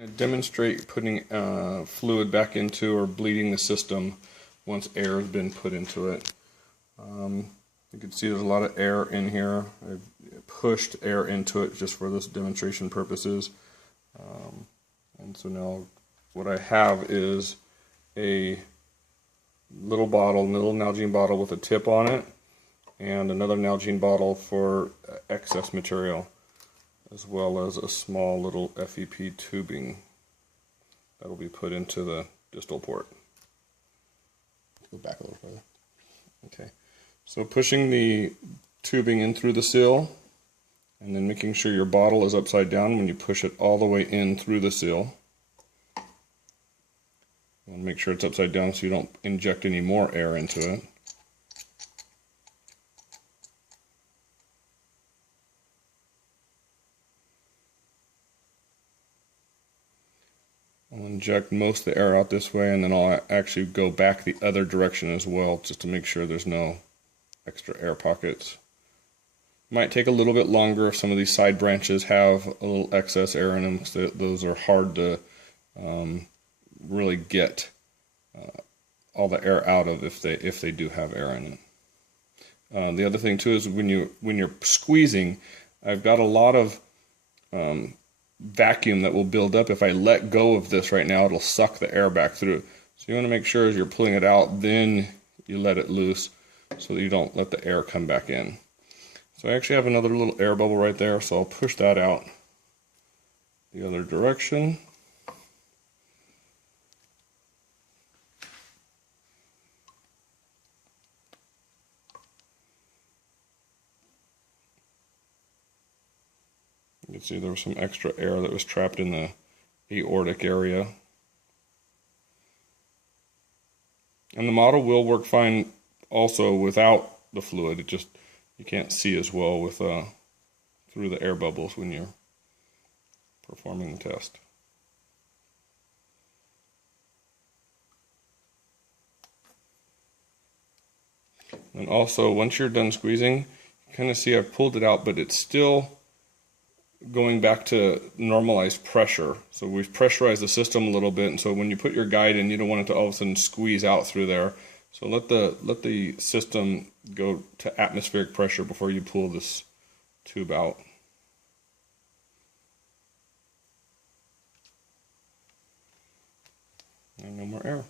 I demonstrate putting fluid back into or bleeding the system once air has been put into it. You can see there's a lot of air in here. I've pushed air into it just for this demonstration purposes. And so now what I have is a little Nalgene bottle with a tip on it, and another Nalgene bottle for excess material, as well as a small little FEP tubing that will be put into the distal port. Go back a little further. Okay, so pushing the tubing in through the seal, and then making sure your bottle is upside down when you push it all the way in through the seal. You want to make sure it's upside down so you don't inject any more air into it. I'll inject most of the air out this way, and then I'll actually go back the other direction as well, just to make sure there's no extra air pockets. Might take a little bit longer if some of these side branches have a little excess air in them, so those are hard to really get all the air out of if they do have air in it. The other thing too is when you're squeezing, I've got a lot of vacuum that will build up. If I let go of this right now, it'll suck the air back through. So you want to make sure as you're pulling it out, then you let it loose so that you don't let the air come back in. So I actually have another little air bubble right there, so I'll push that out the other direction. You can see there was some extra air that was trapped in the aortic area. And the model will work fine also without the fluid. It just, you can't see as well with through the air bubbles when you're performing the test. And also, once you're done squeezing, you kind of see I've pulled it out, but it's still going back to normalized pressure. So we've pressurized the system a little bit, and so when you put your guide in, you don't want it to all of a sudden squeeze out through there. So let the system go to atmospheric pressure before you pull this tube out. And no more air.